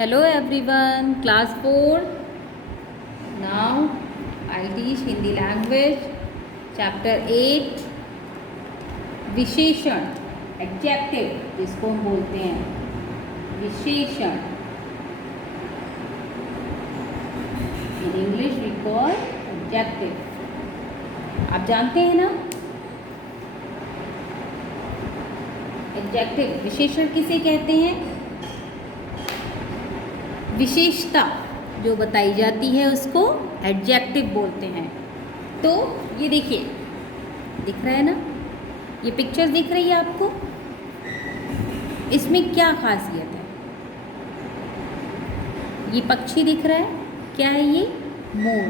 Hello everyone, class 4. Now I teach Hindi language, chapter 8, विशेषण, adjective जिसको हम बोलते हैं, विशेषण. In English we call adjective. आप जानते हैं ना, एडजेक्टिव विशेषण किसे कहते हैं? विशेषता जो बताई जाती है उसको एडजेक्टिव बोलते हैं. तो ये देखिए, दिख रहा है ना, ये पिक्चर दिख रही है आपको. इसमें क्या खासियत है? ये पक्षी दिख रहा है, क्या है ये? मोर.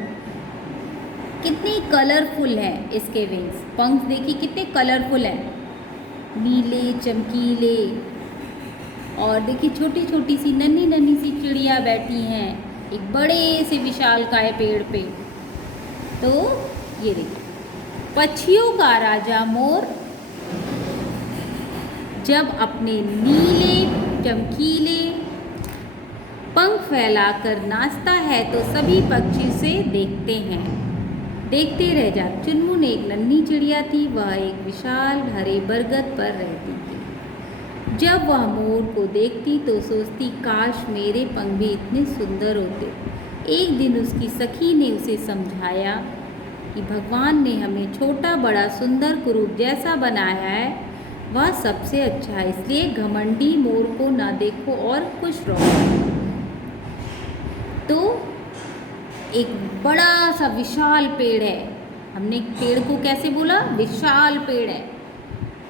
कितनी कलरफुल है इसके विंग्स, पंख देखिए कितने कलरफुल हैं, नीले चमकीले. और देखिए छोटी छोटी सी नन्ही नन्ही सी चिड़िया बैठी हैं एक बड़े से विशालकाय पेड़ पे. तो ये देखिए, पक्षियों का राजा मोर जब अपने नीले चमकीले पंख फैलाकर नाचता है तो सभी पक्षी उसे देखते हैं, देखते रह जाते. चुनमुन एक नन्ही चिड़िया थी, वह एक विशाल हरे बरगद पर रहती थी. जब वह मोर को देखती तो सोचती, काश मेरे पंख भी इतने सुंदर होते. एक दिन उसकी सखी ने उसे समझाया कि भगवान ने हमें छोटा बड़ा सुंदर कुरूप जैसा बनाया है, वह सबसे अच्छा है, इसलिए घमंडी मोर को ना देखो और खुश रहो. तो एक बड़ा सा विशाल पेड़ है, हमने पेड़ को कैसे बोला? विशाल पेड़ है.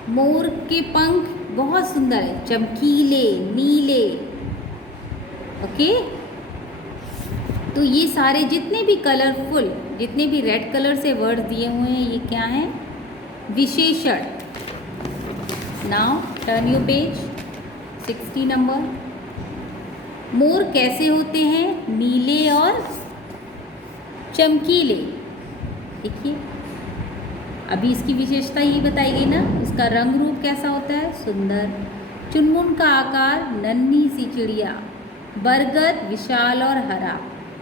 मोर के पंख बहुत सुंदर है, चमकीले नीले. ओके, तो ये सारे जितने भी कलरफुल, जितने भी रेड कलर से वर्ड दिए हुए हैं, ये क्या हैं? विशेषण. Now turn your page 60 number. मोर कैसे होते हैं? नीले और चमकीले. देखिए, अभी इसकी विशेषता ये बताई गई ना. उसका रंग रूप कैसा होता है? सुंदर. चुनमुन का आकार नन्ही सी चिड़िया. बरगद विशाल और हरा.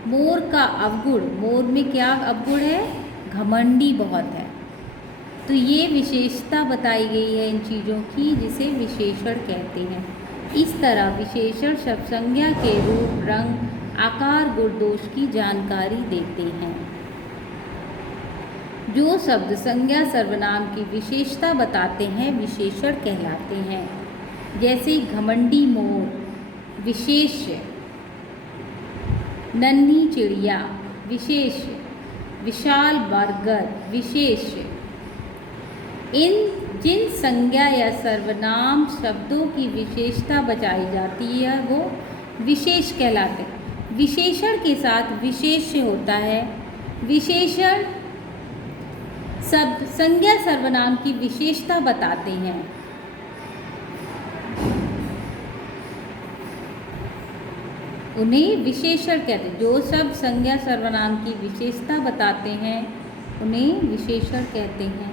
मोर का अवगुण, मोर में क्या अवगुण है? घमंडी बहुत है. तो ये विशेषता बताई गई है इन चीज़ों की, जिसे विशेषण कहते हैं. इस तरह विशेषण शब्द संज्ञा के रूप, रंग, आकार, गुण, दोष की जानकारी देते हैं. जो शब्द संज्ञा सर्वनाम की विशेषता बताते हैं विशेषण कहलाते हैं. जैसे घमंडी मोर विशेष्य, नन्ही चिड़िया विशेष्य, विशाल बरगद विशेष्य. इन जिन संज्ञा या सर्वनाम शब्दों की विशेषता बताई जाती है वो विशेष कहलाते हैं. विशेषण के साथ विशेष्य होता है. विशेषण शब्द संज्ञा सर्वनाम की विशेषता बताते हैं. उन्हें विशेषण कहते हैं. जो शब्द संज्ञा सर्वनाम की विशेषता बताते हैं उन्हें विशेषण कहते हैं.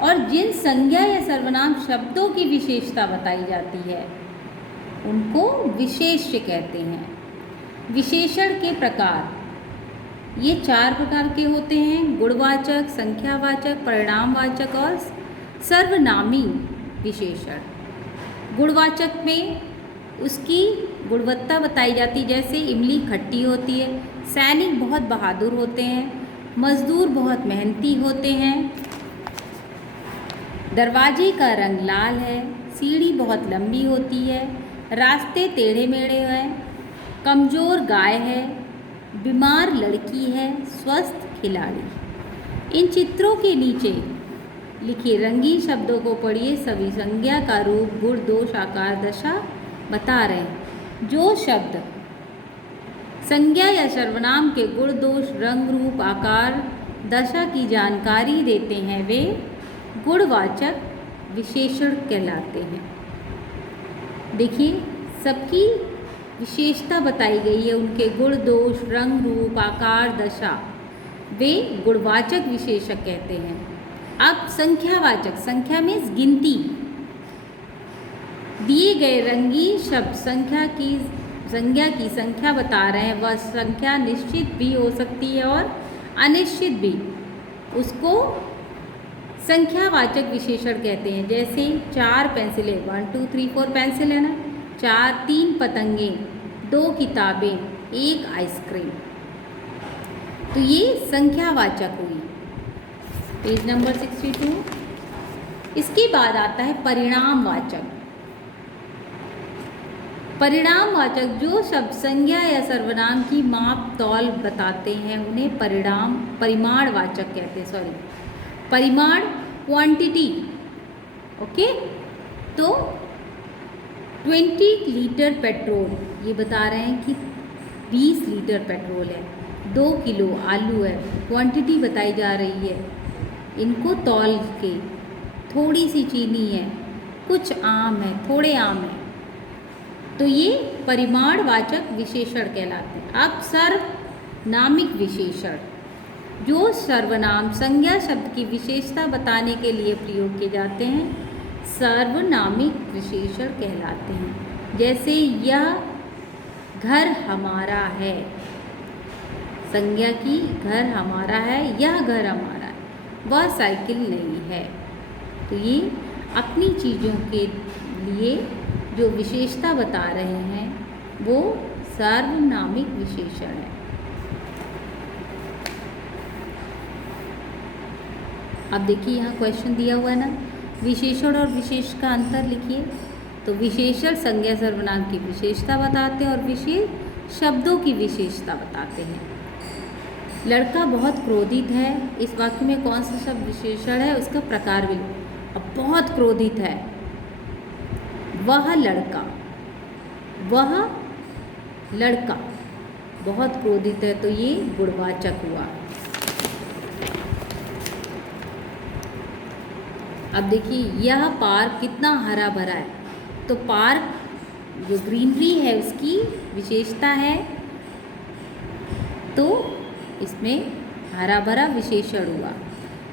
और जिन संज्ञा या सर्वनाम शब्दों की विशेषता बताई जाती है उनको विशेष्य कहते हैं. विशेषण के प्रकार ये 4 प्रकार के होते हैं: गुणवाचक, संख्यावाचक, परिणामवाचक और सर्वनामी विशेषण. गुणवाचक में उसकी गुणवत्ता बताई जाती, जैसे इमली खट्टी होती है, सैनिक बहुत बहादुर होते हैं, मजदूर बहुत मेहनती होते हैं, दरवाजे का रंग लाल है, सीढ़ी बहुत लंबी होती है, रास्ते टेढ़े मेढ़े हैं, कमज़ोर गाय है, बीमार लड़की है, स्वस्थ खिलाड़ी. इन चित्रों के नीचे लिखे रंगीन शब्दों को पढ़िए. सभी संज्ञा का रूप, गुण, दोष, आकार, दशा बता रहे हैं. जो शब्द संज्ञा या सर्वनाम के गुण, दोष, रंग, रूप, आकार, दशा की जानकारी देते हैं वे गुणवाचक विशेषण कहलाते हैं. देखिए, सबकी विशेषता बताई गई है, उनके गुण, दोष, रंग, रूप, आकार, दशा, वे गुणवाचक विशेषक कहते हैं. अब संख्यावाचक, संख्या में गिनती, दिए गए रंगीन शब्द संख्या की संज्ञा की संख्या बता रहे हैं, वह संख्या निश्चित भी हो सकती है और अनिश्चित भी, उसको संख्यावाचक विशेषण कहते हैं। जैसे 4 पेंसिलें, 1 2 3 4 पेंसिल है ना, 3 पतंगे, 2 किताबें, 1 आइसक्रीम, तो ये संख्यावाचक हुई। Page number 62। इसके बाद आता है परिणामवाचक। परिणामवाचक जो शब्द संज्ञा या सर्वनाम की माप तौल बताते हैं उन्हें परिमाणवाचक कहते हैं। परिमाण, क्वांटिटी। ओके, तो 20 लीटर पेट्रोल, ये बता रहे हैं कि 20 लीटर पेट्रोल है। 2 किलो आलू है, क्वांटिटी बताई जा रही है, इनको तौल के। थोड़ी सी चीनी है, कुछ आम है, थोड़े आम है, तो ये परिमाणवाचक विशेषण कहलाते हैं। अब सर्वनामिक विशेषण जो सर्वनाम संज्ञा शब्द की विशेषता बताने के लिए प्रयोग किए जाते हैं, सर्वनामिक विशेषण कहलाते हैं। जैसे यह घर हमारा है, संज्ञा की घर हमारा है, यह घर हमारा है, वह साइकिल नहीं है। तो ये अपनी चीज़ों के लिए जो विशेषता बता रहे हैं वो सार्वनामिक विशेषण है। अब देखिए यहाँ क्वेश्चन दिया हुआ है ना, विशेषण और विशेष का अंतर लिखिए। तो विशेषण संज्ञा सर्वनाम की विशेषता बताते हैं और विशेष शब्दों की विशेषता बताते हैं। लड़का बहुत क्रोधित है, इस वाक्य में कौन सा शब्द विशेषण है, उसका प्रकार भी। अब बहुत क्रोधित है, वह लड़का, वह लड़का बहुत क्रोधित है, तो ये गुणवाचक हुआ। अब देखिए यह पार्क कितना हरा भरा है, तो पार्क जो ग्रीनरी है उसकी विशेषता है, तो इसमें हरा भरा विशेषण हुआ।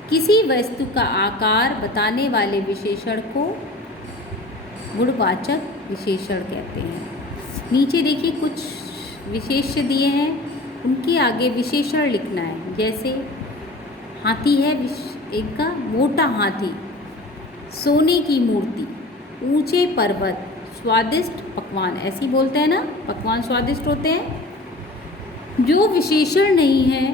किसी वस्तु का आकार बताने वाले विशेषण को गुणवाचक विशेषण कहते हैं। नीचे देखिए कुछ विशेष्य दिए हैं, उनके आगे विशेषण लिखना है। जैसे हाथी है, एक का मोटा हाथी, सोने की मूर्ति, ऊंचे पर्वत, स्वादिष्ट पकवान, ऐसे बोलते हैं ना, पकवान स्वादिष्ट होते हैं। जो विशेषण नहीं है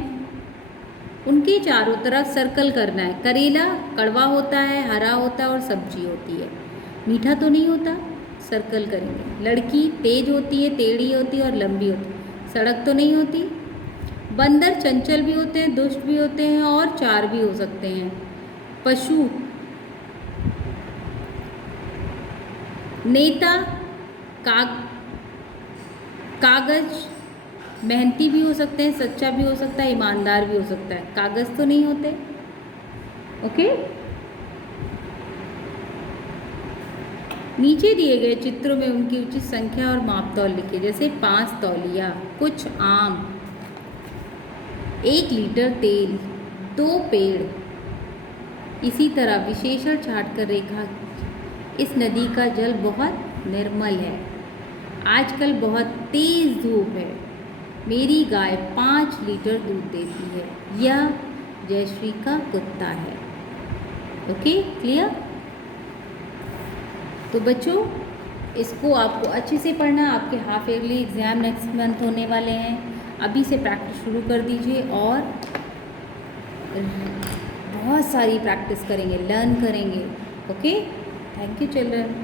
उनके चारों तरफ सर्कल करना है। करेला कड़वा होता है, हरा होता है और सब्जी होती है, मीठा तो नहीं होता, सर्कल करेंगे। लड़की तेज होती है, टेढ़ी होती है और लंबी होती है, सड़क तो नहीं होती। बंदर चंचल भी होते हैं, दुष्ट भी होते हैं और चार भी हो सकते हैं। पशु, नेता कागज मेहनती भी हो सकते हैं, सच्चा भी हो सकता है, ईमानदार भी हो सकता है, कागज तो नहीं होते। ओके, नीचे दिए गए चित्रों में उनकी उचित संख्या और माप तौल लिखे। जैसे 5 तौलिया, कुछ आम, 1 लीटर तेल, 2 पेड़। इसी तरह विशेषण छाटकर रेखा, इस नदी का जल बहुत निर्मल है, आजकल बहुत तेज धूप है, मेरी गाय 5 लीटर दूध देती है, यह जयश्री का कुत्ता है। Okay, clear? तो बच्चों इसको आपको अच्छे से पढ़ना, आपके half yearly exam next month होने वाले हैं। अभी से प्रैक्टिस शुरू कर दीजिए और बहुत सारी प्रैक्टिस करेंगे, लर्न करेंगे। Okay, thank you children.